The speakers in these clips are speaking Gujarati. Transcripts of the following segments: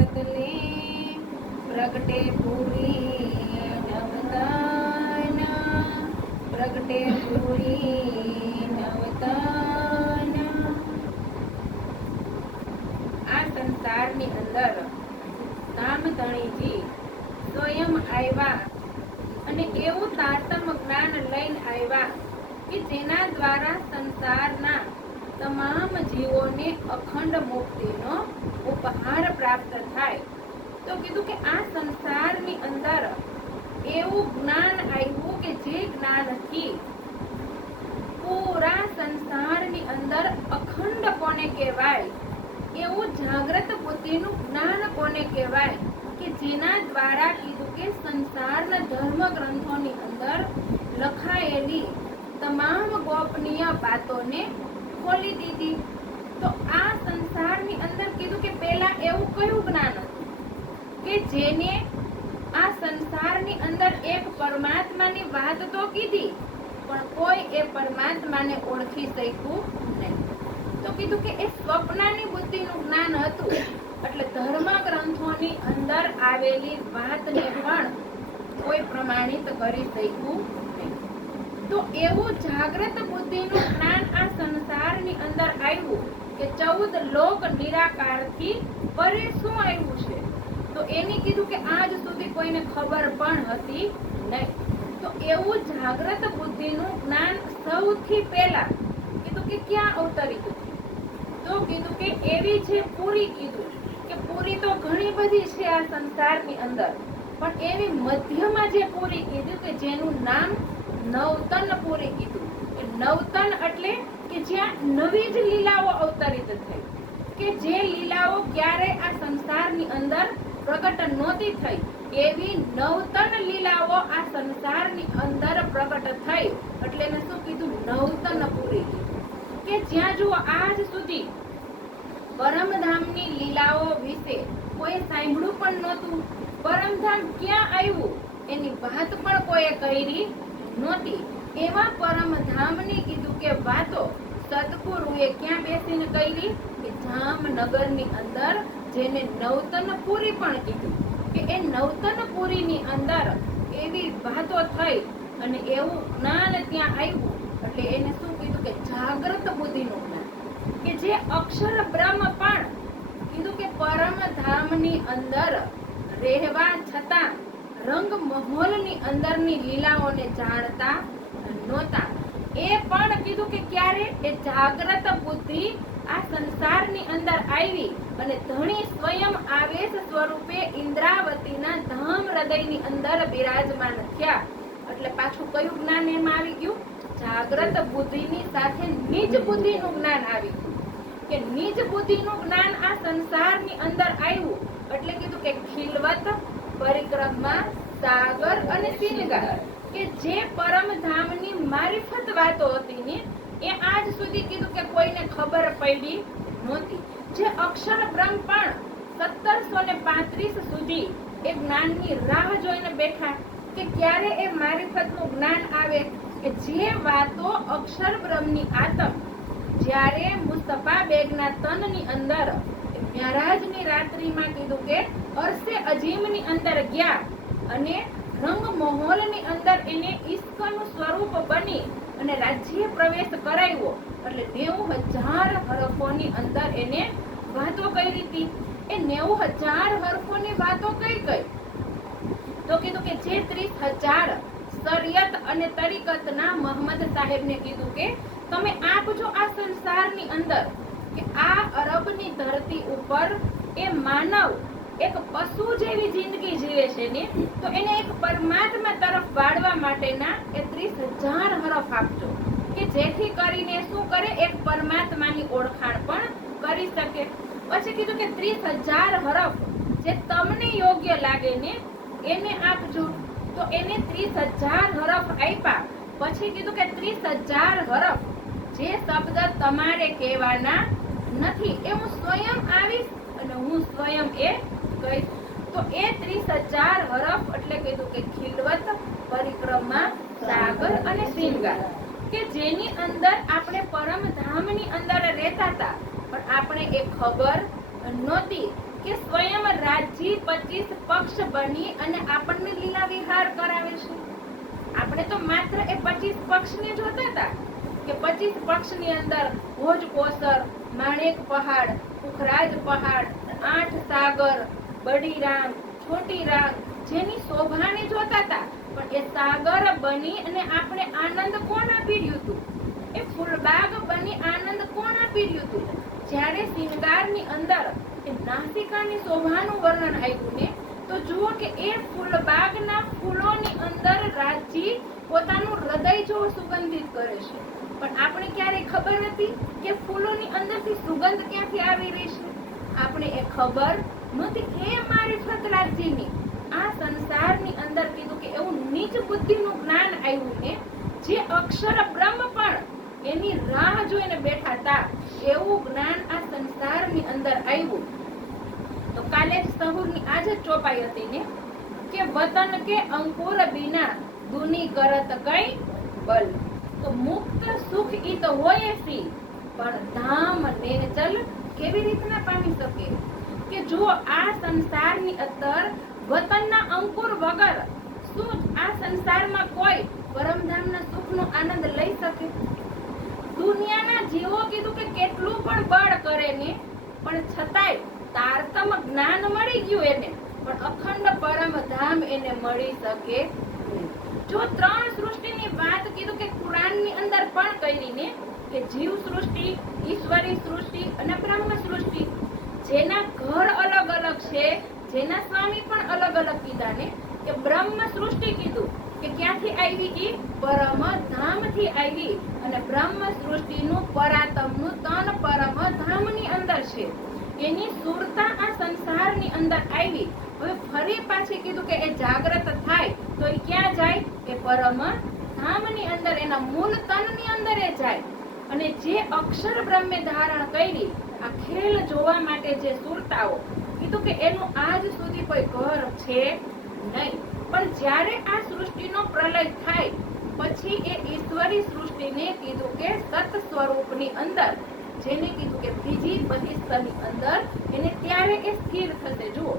રતલે પ્રગટે પૂરી નવતાના, પ્રગટે પૂરી નવતાના। આ સંસારની અંદર નામધણીજી સ્વયં આવ્યા અને એવું તારતમ જ્ઞાન લઈને આવ્યા કે જેના દ્વારા સંસારના તમામ જીવોને અખંડ મુક્તિનો ઉપહાર પ્રાપ્ત થાય। તો કીધું કે આ સંસારની અંદર એવું જ્ઞાન આવ્યું કે જે જ્ઞાનથી પૂરા સંસારની અંદર અખંડ કોને કહેવાય, એવું જાગ્રત બુદ્ધિનું જ્ઞાન કોને કહેવાય કે જેના દ્વારા કીધું કે સંસારના ધર્મ ગ્રંથોની અંદર લખાયેલી તમામ ગોપનીય વાતોને ખોલી દીધી। તો આ સંસારની અંદર કીધું કે પહેલા એવું કયું જ્ઞાન હતું કે જેને આ સંસારની અંદર એક પરમાત્માની વાત તો કીધી પણ કોઈ એ પરમાત્માને ઓળખી શક્યું નહીં। તો કીધું કે એ સ્વપ્નાની બુદ્ધિનું જ્ઞાન હતું, એટલે ધર્મ ગ્રંથોની અંદર આવેલી વાતને પણ કોઈ પ્રમાણિત કરી શક્યું નહીં। તો એવું જાગ્રત બુદ્ધિનું જ્ઞાન આ સંસારની અંદર આવ્યું કે 14 લોક નિરાકારથી પરે શું આવ્યું છે, તો એની કીધું કે આજ સુધી કોઈને ખબર પણ હતી નહીં। તો એવું જાગ્રત બુદ્ધિનું જ્ઞાન સૌથી પહેલા કીધું કે ક્યાં અવતરિત થયું, તો કીધું કે એવી છે પૂરી। કીધું કે પૂરી તો ઘણી બધી છે આ સંસારની અંદર, પણ એવી મધ્યમાં જે પૂરી કીધું કે જેનું નામ નવતન પૂરી કીધું। કે નવતન એટલે કે જ્યાં નવી જ લીલાઓ અવતરિત થઈ, કે જે લીલાઓ ક્યારે આ સંસારની અંદર પ્રગટ નહોતી થઈ, એવી નવતન લીલાઓ આ સંસારની અંદર પ્રગટ થઈ, એટલે એને શું કીધું, નવતન પૂરી કીધું। કે જ્યાં જુઓ આજ સુધી પરમધામની લીલાઓ વિશે કોઈ સાંભળ્યું પણ નહોતું, પરમધામ ક્યાં આવ્યું એની વાત પણ કોઈએ કરી નહોતી, એવા પરમધામની કીધું કે વાતો સદગુરુએ ક્યાં બેસીને કરી કે જામનગરની અંદર, જેને નવતનપુરી પણ કીધું કે એ નવતનપુરીની અંદર એવી વાતો થઈ અને એવું જ્ઞાન ત્યાં આવ્યું, એટલે એને શું કીધું કે જાગ્રત બુદ્ધિનું જ્ઞાન, કે જે અક્ષર બ્રહ્મ પણ કીધું કે પરમધામની અંદર રહેવા છતાં રંગ મહોલની અંદરની લીલાઓને જાણતા નહોતા, એ પણ કીધું કે ક્યારે એ જાગ્રત બુદ્ધિ આ સંસારની અંદર આવી અને ધણી સ્વયં આવેશ સ્વરૂપે ઇન્દ્રાવતીના ધામ હૃદયની અંદર બિરાજમાન થયા। એટલે પાછું કયું જ્ઞાન એમાં આવી ગયું, જાગ્રત બુદ્ધિની સાથે નિજ બુદ્ધિનું જ્ઞાન આવી ગયું, કે નિજ બુદ્ધિનું જ્ઞાન આ સંસારની અંદર આવ્યું, એટલે કીધું કે ખિલવત, પરિક્રમા, સાગર અને શિનગાર, કે જે પરમધામની મારિફત વાતો હતી ને એ આજ સુધી કીધું કે કોઈને ખબર પડી નહોતી। જે અક્ષર બ્રહ્મ પણ 1735 સુધી એ જ્ઞાનની રાહ જોઈને બેઠા કે ક્યારે એ મારિફતનું જ્ઞાન આવે, કે જે વાતો અક્ષર બ્રહ્મની આતમ જ્યારે મુસ્તફા બેગના તનની અંદર મહારાજની રાત્રિમાં કીધું કે અરસે અજીમની અંદર ગયા અને રંગ મહોલની અંદર એને ઈશ્કનું સ્વરૂપ બની અને રાજ્ય પ્રવેશ કરાવ્યો, એટલે 90,000 હરફોની અંદર એને વાતો કરી હતી। એ 90,000 હરફોની વાતો કઈ કઈ, તો કીધું કે જે 30,000 શરિયત અને તરીકતના મોહમ્મદ સાહેબને કીધું કે તમે આપજો આ સંસારની અંદર, કે આ અરબની ધરતી ઉપર એ માનવ એક પશુ જેવી જિંદગી જીવે છે ને, તો એને એક પરમાત્મા તરફ વાળવા માટેના એ 30,000 હરફ આપજો, કે જેથી કરીને શું કરે, એક પરમાત્માની ઓળખાણ પણ કરી શકે। પછી કીધું કે 30,000 હરફ જે તમને યોગ્ય લાગે ને એને આપજો, તો એને 30,000 હરફ આપ્યા। પછી કીધું કે 30,000 હરફ જે શબ્દ તમારે કહેવાના નથી, એ હું સ્વયં આવીશ અને હું સ્વયં એ કહીશ। તો એ 30,000 હરફ એટલે કીધું કે ખિલવત, પરિક્રમા, સાગર અને શિનગાર, કે જેની અંદર આપણે પરમધામની અંદર રહેતા હતા પણ આપણે એ ખબર નહોતી કે સ્વયં રાજી 25 પક્ષ બની અને આપણને લીલા વિહાર કરાવે છે. આપણે તો માત્ર એ 25 પક્ષને જોતા હતા કે 25 પક્ષની અંદર ભોજ કોસર, માણેક પહાડ, પુખરાજ પહાડ, 8 સાગર, બડી રાંગ, છોટી રાંગ જેની શોભાને જોતા હતા. પણ એ સાગર બની અને આપણે આનંદ કોણ આપી રહ્યું હતું? એ ફૂલબાગ બની આનંદ કોણ આપી રહ્યું હતું? જ્યારે શિંગારની અંદર એ નાસિકાની શોભાનું વર્ણન આવ્યું ને, તો જુઓ કે એ ફૂલબાગના ફૂલોની અંદર રાજી પોતાનું હૃદય જો સુગંધિત કરે છે. પણ આપણે ક્યારે ખબર નથી કે ફૂલોની અંદરથી સુગંધ ક્યાંથી આવી રહી છે? આપણે એ ખબર નથી. એ મારિફત રાજીની આ સંસારની અંદર કીધું કે એવું નીચ બુદ્ધિનું જ્ઞાન આવ્યું ને, જે અક્ષર બ્રહ્મ પણ એની રાહ જોઈને બેઠા હતા, એવું જ્ઞાન આ સંસારની અંદર આવ્યું. તો કાલે જ સહુરની આજ જ ચોપાઈ હતી ને કે વતન કે અંકુર બિના દુની કરત કઈ બલ. તો મુક્ત સુખ ઈ તો હોય સી, પણ ધામ નેચલ કેવી રીતના પામી શકે? કે જો આ સંસારની અંદર વતનના અંકુર વગર શું આ સંસારમાં કોઈ પરમધામના સુખનો આનંદ લઈ શકે? દુનિયાના જીવો કીધું કે કેટલું પણ બળ કરે ને, પણ છતાંય તારતમ જ્ઞાન મળી ગયું એને, પણ અખંડ પરમ ધામ એને મળી શકે નહીં. જો 3 સૃષ્ટિની વાત કીધું કે કુરાનની અંદર પણ કરી ને કે જીવ સૃષ્ટિ, ઈશ્વરી સૃષ્ટિ અને બ્રહ્મ સૃષ્ટિ, જેના ઘર અલગ અલગ છે, જેના સ્વામી પણ અલગ અલગ કીધા ને, કે બ્રહ્મ સૃષ્ટિ કીધું કે ક્યાંથી આવી? ઈ પરમ ધામથી આવી. અને બ્રહ્મ સૃષ્ટિનું પરાતમનું તન પરમ ધામની અંદર છે. એની સુરતા આ સંસારની અંદર આવી. હવે ફરી પાછી કીધું કે એ જાગ્રત થાય તો એ ક્યાં જાય? એ પરમ ધામની અંદર, એના મૂળ તનની અંદર એ જાય. અને જે અક્ષર બ્રહ્મે ધારણ કરી આ ખેલ જોવા માટે જે સુરતાઓ કીધું કે એનું આજ સુધી કોઈ ઘર છે નહીં. પણ જ્યારે આ સૃષ્ટિનો પ્રલય થાય પછી એ ઈશ્વરી સૃષ્ટિને કીધું કે સત સ્વરૂપની અંદર, જેને કીધું કે ત્રીજી બહિષ્ઠની અંદર એને ત્યારે એ સ્થિર થશે. જુઓ,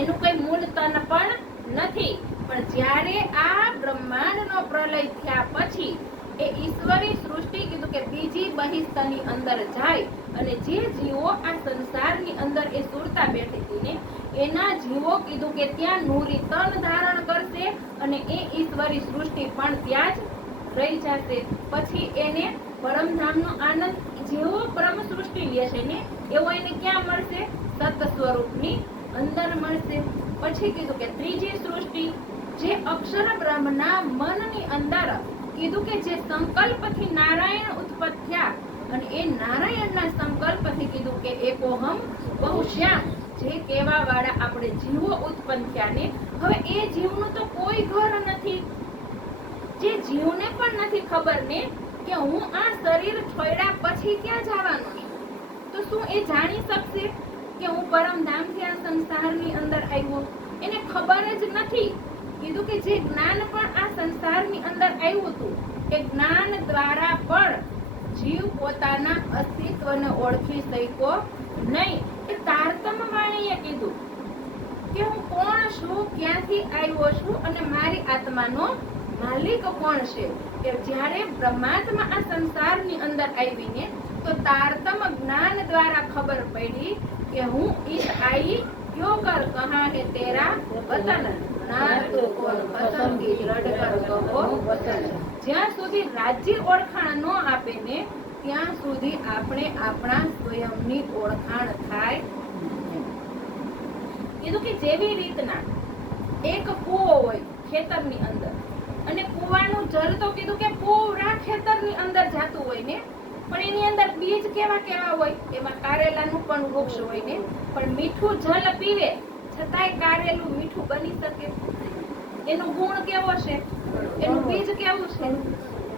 એનું કોઈ મૂળ તન પણ નથી. પણ જ્યારે આ બ્રહ્માંડનો પ્રલય થયા પછી એ ઈશ્વરી સૃષ્ટિ કીધું કે બીજી બહિષ્ઠની અંદર જાય. અને જે જીવો આ સંસારની અંદર એ સુરતા બેઠી હતી ને, એના જીવો કીધું કે ત્યાં નૂરી તન ધારણ કરશે અને એ ઈશ્વરી સૃષ્ટિ પણ ત્યાં જ રહી જશે. પછી એને પરમધામનો આનંદ જેવો બ્રહ્મ સૃષ્ટિ લે છે ને, એવો એને ક્યાં મળશે? સત સ્વરૂપની અંદર મળશે. પછી કીધું કે ત્રીજી સૃષ્ટિ જે અક્ષર બ્રહ્મના મનની અંદર કીધું કે જે સંકલ્પથી નારાયણ ઉત્પન્ન થયા, અને એ નારાયણના સંકલ્પથી કીધું કે એકોહમ બહુશ્યામ, જે કહેવા વાળા આપણે જીવો ઉત્પન્ન થયા ને, હવે એ જીવનું તો કોઈ ઘર નથી. જે જીવને પણ નથી ખબર ને કે હું આ શરીર છોડ્યા પછી ક્યાં જવાનું છે, તો શું એ જાણી શકશે કે હું પરમધામથી આ સંસારની અંદર આવ્યો? એને ખબર જ નથી. કીધું કે જે જ્ઞાન પણ આ સંસારની અંદર આવ્યું હતું, એ જ્ઞાન દ્વારા પણ જીવ પોતાના અસ્તિત્વને ઓળખી શક્યો નહીં. એ તારતમ વાણીએ કીધું કે હું કોણ છું, ક્યાંથી આવ્યો છું અને મારી આત્માનો માલિક કોણ છે. કે જ્યારે બ્રહ્માત્મા આ સંસારની અંદર આવીને તો તારતમ જ્ઞાન દ્વારા ખબર પડી કે હું ઈશ આઈ ક્યો કર કહા હે તેરા વતન, ના તો કોણ પસંદગી રડકર કહો વતન. જ્યાં સુધી રાજ્ય ઓળખાણ ન આપે ને, ત્યાં સુધી આપણે આપણા સ્વયંની ઓળખાણ થાય. કીધું કે જેવી રીતના એક કૂવો હોય ખેતરની અંદર, અને કૂવાનું જળ તો કીધું કે પૂરા ખેતરની અંદર જાતું હોય ને, પણ એની અંદર બીજ કેવા કેવા હોય? એમાં કારેલાનું પણ વૃક્ષ હોય ને, પણ મીઠું જળ પીવે છતાંય કારેલું મીઠું બની શકે? એનો ગુણ કેવો છે? એનું બીજ કેવું છે?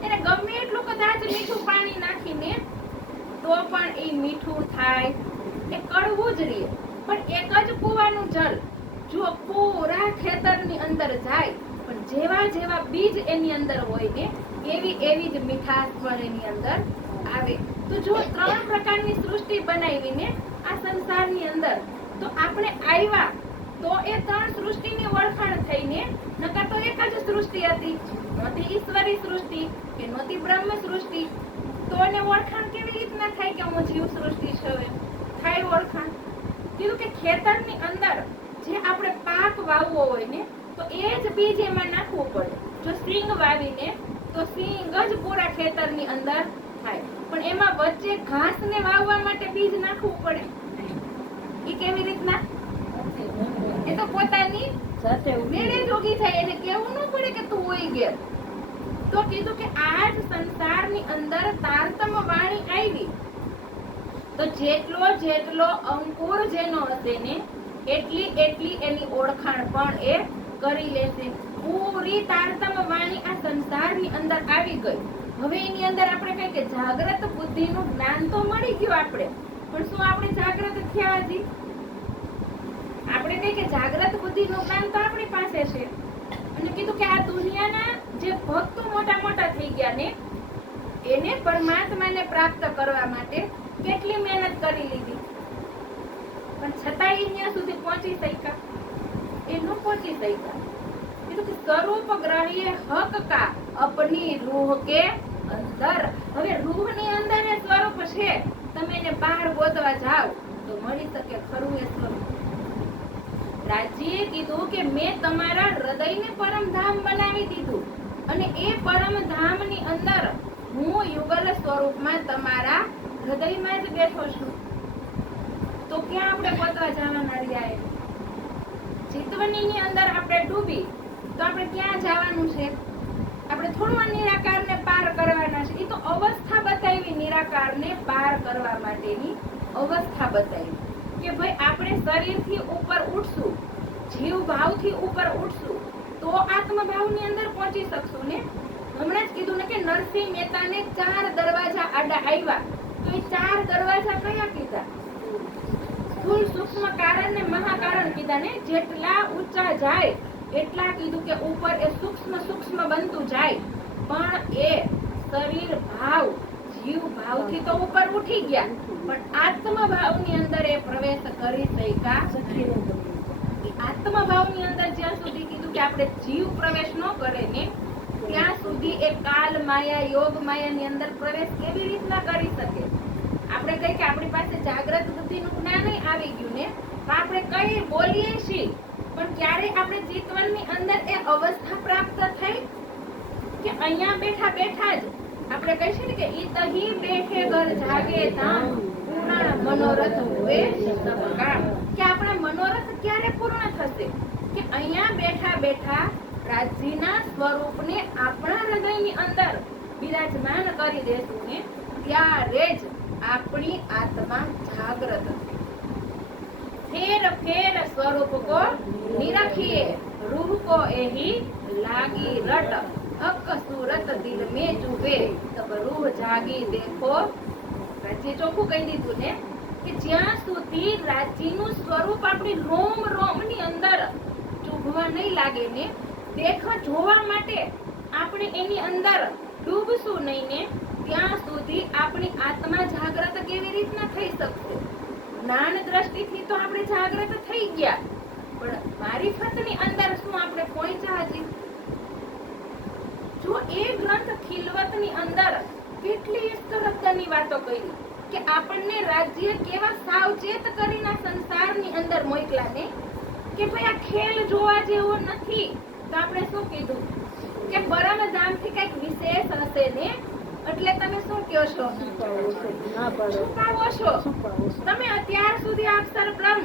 એને ગમે એટલું કદાચ મીઠું પાણી નાખીને તો પણ એ મીઠું થાય, એ કડવું જ રહે. પણ એક જ કૂવાનું જળ જો પૂરા ખેતરની અંદર જાય, પણ જેવા જેવા બીજ એની અંદર હોય ને, એવી એવી જ મીઠાશ પણ એની અંદર આવે. તો જો 3 પ્રકારની સૃષ્ટિ બનાવીને આ સંસારની અંદર, તો આપણે આવ્યા તો એ ત્રણ સૃષ્ટિની ઓળખાણ થઈને, નકર તો એક જ સૃષ્ટિ હતી, નહોતી ઈશ્વરી સૃષ્ટિ કે નહોતી બ્રહ્મ સૃષ્ટિ, તો એને ઓળખાણ કેવી રીતના થાય કે હું જીવ સૃષ્ટિ છું? થાય ઓળખાણ. કીધું કે ખેતરની અંદર જે આપણે પાક વાવવો હોય ને, તો એ જ બીજ એમાં નાખવું પડે. જો સિંગ વાવીને તો સિંગ જ પૂરા ખેતરની અંદર થાય, પણ એમાં વચ્ચે ઘાસને વાવવા માટે બીજ નાખવું પડે. એ કેવી રીતના? એ તો પોતાની સાથે મેળે જોગી થાય, એને કેવું ન પડે કે તું હોઈ ગયે. તો કીધું કે આ જ સંસારની અંદર તારતમ્ય વાણી આવી, તો જેટલો જેટલો અંકુર જેનો હશે ને, એટલી એટલી એની ઓળખાણ પણ એ કરી લેશે. પૂરી તારતમ્ય વાણી આ સંસારની અંદર આવી ગઈ. હવે એની અંદર આપણે કહીએ કે જાગ્રત બુદ્ધિનું જ્ઞાન તો મળી ગયું આપણે, પણ શું આપણે જાગ્રત થયા હજી? આપણે કહીએ કે જાગ્રત બુદ્ધિનું જ્ઞાન તો આપણી પાસે છે, અને કીધું કે આ દુનિયાના જે ભક્તો મોટા મોટા થઈ ગયા ને, એને પરમાત્માને પ્રાપ્ત કરવા માટે કેટલી મહેનત કરી લીધી, પણ છતાંય અહીંયા સુધી પહોંચી શક્યા? એ ન પહોંચી શક્યા. કીધું કે સ્વરૂપ ગ્રહીએ હક કા અપની રૂહ કે અંદર. હવે રૂહની અંદર એ સ્વરૂપ છે, તમે એને બહાર ગોતવા જાઓ તો મળી શકે ખરું એ સ્વરૂપ. રાજીએ કીધું કે મેં તમારા હૃદયને પરમધામ બનાવી દીધું, અને એ પરમધામની અંદર હું યુગલ સ્વરૂપમાં તમારા હૃદયમાં જ બેઠો છું. તો ક્યાં આપણે ગોતવા જવાના રહ્યા? ચિતવનીની અંદર આપણે ડૂબી તો આપણે ક્યાં જવાનું છે? આપણે થોડું નિરાકારને પાર કરવાના છે. એ તો અવસ્થા બતાવી, નિરાકારને પાર કરવા માટેની અવસ્થા બતાવી કે ભાઈ આપણે શરીરથી ઉપર ઉઠશું, જીવ ભાવથી ઉપર ઉઠશું તો આત્મભાવની અંદર પહોંચી શકશું ને. હમણાં જ કીધું ને કે નરસિંહ મહેતાને 4 દરવાજા આડા આવ્યા, તો એ 4 દરવાજા કયા કીધા? સ્થૂળ, સૂક્ષ્મ, કારણ ને મહાકારણ કીધા ને. જેટલા ઊંચા જાય એટલા કીધું કે ઉપર એ સૂક્ષ્મ સૂક્ષ્મ બનતું જાય, પણ એ શરીર ભાવ, જીવ ભાવથી તો ઉપર ઉઠી ગયા, પણ આત્મભાવની અંદર એ પ્રવેશ કરી શક્યા. આત્મભાવની અંદર જ્યાં સુધી કીધું કે આપણે જીવ પ્રવેશ ન કરે ને, ત્યાં સુધી એ કાલ માયા, યોગ માયાની અંદર પ્રવેશ કેવી રીતના કરી શકે? આપણે કહીએ કે આપણી પાસે જાગ્રત બુદ્ધિનું જ્ઞાન આવી ગયું ને, તો આપણે કઈ બોલીએ છીએ, પણ ક્યારે આપણે ચિતવનની અંદર એ અવસ્થા પ્રાપ્ત થઈ કે અહીંયા બેઠા બેઠા જ આપણે કહીએ ને કે ઈતહી બેઠે ઘર જાગે ધામ પૂર્ણ મનોરથ હુએ સબકા. કે આપણા મનોરથ ક્યારે પૂર્ણ થશે? કે અહીંયા બેઠા બેઠા રાજજીના સ્વરૂપને આપણા હૃદયની અંદર બિરાજમાન કરી દેશું ને, ત્યારે જ આપણી આત્મા જાગ્રત. ફેર ફેર સ્વરૂપ કો નિરખીએ, રૂહ કો એહી લાગી રટ, હક સુરત દિલ में ચુભે, તબ રૂહ જાગી દેખો. રાજ્ય ચોખ્ખું કહી દીધું ને કે જ્યાં સુધી રાજ્યનું સ્વરૂપ આપણી રોમ રોમની અંદર ચૂભવા નહીં લાગે ને, દેખા જોવા માટે આપણે એની અંદર ડૂબશું નહીં ને, ત્યાં સુધી આપણી આત્મા જાગ્રત કેવી રીતના થઈ શકશે? જ્ઞાન દ્રષ્ટિથી તો આપણે જાગ્રત થઈ ગયા, પણ મારીફતની અંદર શું આપણે પહોંચ્યા હજી? જો એ ગ્રંથ ખિલવતની અંદર કેટલી સ્તરતાની વાતો કરી કે આપણને રાજ્ય કેવા સાવચેત કરીને સંસારની અંદર મોકલા ને કે ભાઈ આ ખેલ જોવા જેવો નથી. તો આપણે શું કીધું કે પરમધામથી કંઈક વિશેષ હશે ને, એટલે તમે શું કહો છો? છુપાવો છો. તમે અત્યાર સુધી અક્ષર બ્રહ્મ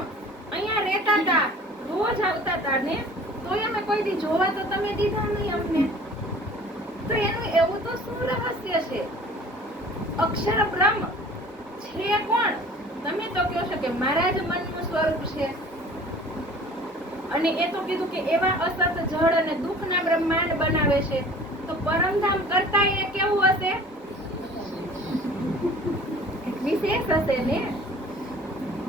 અહીંયા રહેતા હતા, રોજ આવતા હતા ને, તોય અમે કોઈ દી જોવા તો તમે દીધા નહીં અમને. તો એનું એવું તો શું રહસ્ય છે? અક્ષર બ્રહ્મ છે કોણ? તમે તો કહો છો કે મારા જ મનનું સ્વરૂપ છે, અને એ તો કીધું કે એવા અસત જળ અને દુઃખના બ્રહ્માંડ બનાવે છે, તો પરમધામ કરતા એ કેવું હશે? વિશેષ હશે ને.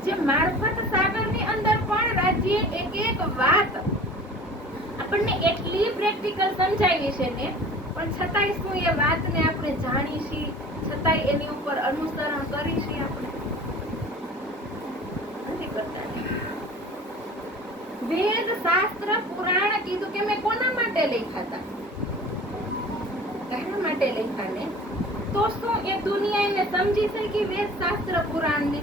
જે મારફત સાગરની અંદર પણ રાજ્ય એક એક વાત આપણને એટલી પ્રેક્ટિકલ સમજાવી છે ને, પણ છતાંય શું એ વાતને આપણે જાણી છીએ, છતાંય એની ઉપર અનુસરણ કરી છીએ આપણે? કરતા નહીં. વેદ શાસ્ત્ર પુરાણ કીધું કે મેં કોના માટે લખ્યા હતા? કાના માટે લખ્યા ને? તો શું એ દુનિયા એને સમજી શકી વેદ શાસ્ત્ર પુરાણ ને?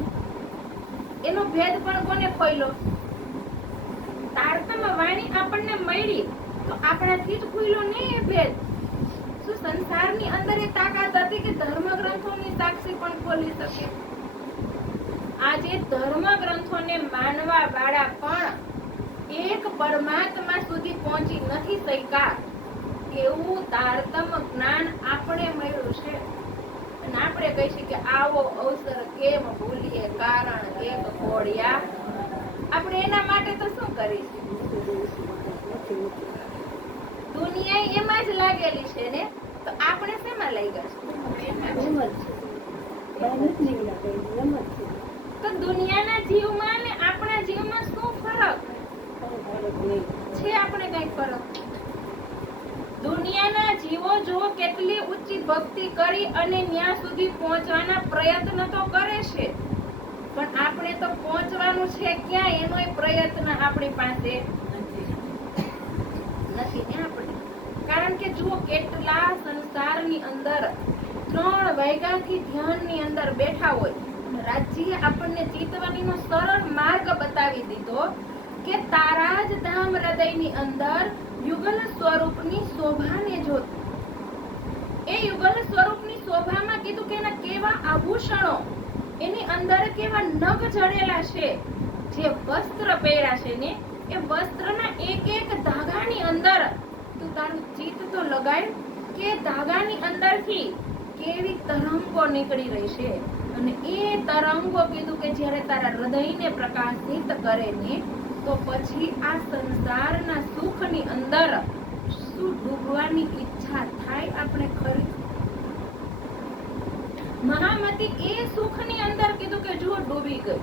એનો ભેદ પણ કોને ખોલ્યો? તારતમ્ય વાણી આપણને મળી તો આપણાથી જ ખુલ્યો નહીં એ ભેદ. શું સંસારની અંદર એ તાકાત હતી કે ધર્મ ગ્રંથોની સાક્ષી પણ ખોલી શકે? આજે ધર્મ ગ્રંથોને માનવા વાળા પણ એક પરમાત્મા સુધી પહોંચી નથી શક્યા એવું તારતમ્ય જ્ઞાન આપણે મળ્યું છે. અને આપણે કહીશું કે આવો અવસર કેમ ભૂલીએ, કારણ એક ખોડિયા. આપણે એના માટે તો શું કરીશું? દુનિયા એમાં જ લાગેલી છે ને, તો આપણે શેમાં લઈ ગયા? તો દુનિયાના જીવમાં ને આપણા જીવમાં શું ફરક છે? આપણે કઈ ફરક? દુનિયાના જીવો જો કેટલી ઊંચી ભક્તિ કરી અને ત્યાં સુધી પહોંચવાના પ્રયત્ન તો કરે છે, પણ આપણે તો પહોંચવાનું છે ક્યાં એનો પ્રયત્ન આપણી પાસે નથી ને આપણે. કારણ કે જુઓ કેટલા સંસારની અંદર 3 વાગ્યાથી ધ્યાનની અંદર બેઠા હોય. રાજ્યએ આપણને ચિતવણીનો સરળ માર્ગ બતાવી દીધો કે તારા જ ધામ હૃદયની અંદર યુગલ સ્વરૂપની શોભાને જોત. એ યુગલ સ્વરૂપની શોભામાં કીધું કે એના કેવા આભૂષણો, એની અંદર કેવા નગ જડેલા છે, જે વસ્ત્ર પહેર્યા છે ને એ વસ્ત્રના એક એક ધાગાની અંદર તું તારું ચિત્ત તો લગાડ કે ધાગાની અંદરથી કેવી તરંગો નીકળી રહી છે. અને એ તરંગો કીધું કે જ્યારે તારા હૃદયને પ્રકાશિત કરે ને તો પછી આ સંસારના સુખની અંદર શું ડૂબવાની ઈચ્છા થાય આપણે ખરી? મહામતી એ સુખની અંદર કીધું કે જુઓ ડૂબી ગઈ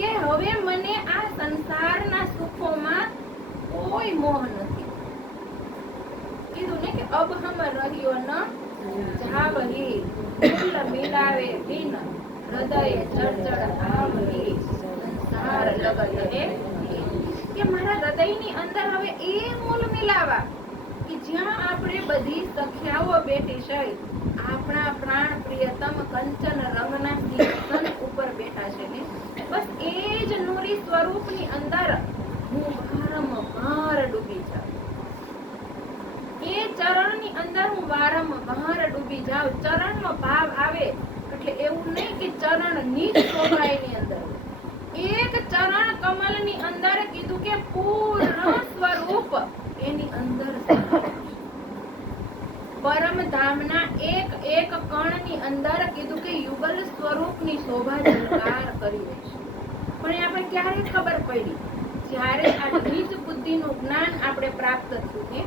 કે હવે મને આ સંસારના સુખોમાં કોઈ મોહ નથી. કીધું ને કે અબ હમ રહ્યો ન જાવહી દિલ મિલાવે બિન હૃદય ચળચળ આવહી સંસાર લગત હે. કે મારા હૃદયની અંદર હવે એ મૂલ મિલાવા કે જ્યાં આપણે બધી સખ્યાઓ બેઠી છે, આપણા પ્રાણ પ્રિયતમ કંચન રંગના સિંહાસન ઉપર બેઠા છે ને, બસ એ જ નૂરી સ્વરૂપની અંદર હું વારંવાર ડૂબી જાઉં. એ ચરણની અંદર હું વારંવાર ડૂબી જાઉં. ચરણનો ભાવ આવે એટલે એવું નહીં કે ચરણની જ શોભા એની અંદર, એક ચરણ કમલની અંદર કીધું કે પૂર્ણ સ્વરૂપ એની અંદર પરમ ધામના એક એક કણની અંદર કીધું કે યુગલ સ્વરૂપની શોભા ઝંકાર કરી રહી છે. પણ એ આપણે ક્યારે ખબર પડી? જ્યારે આ નીચ બુદ્ધિનું જ્ઞાન આપણે પ્રાપ્ત થયું.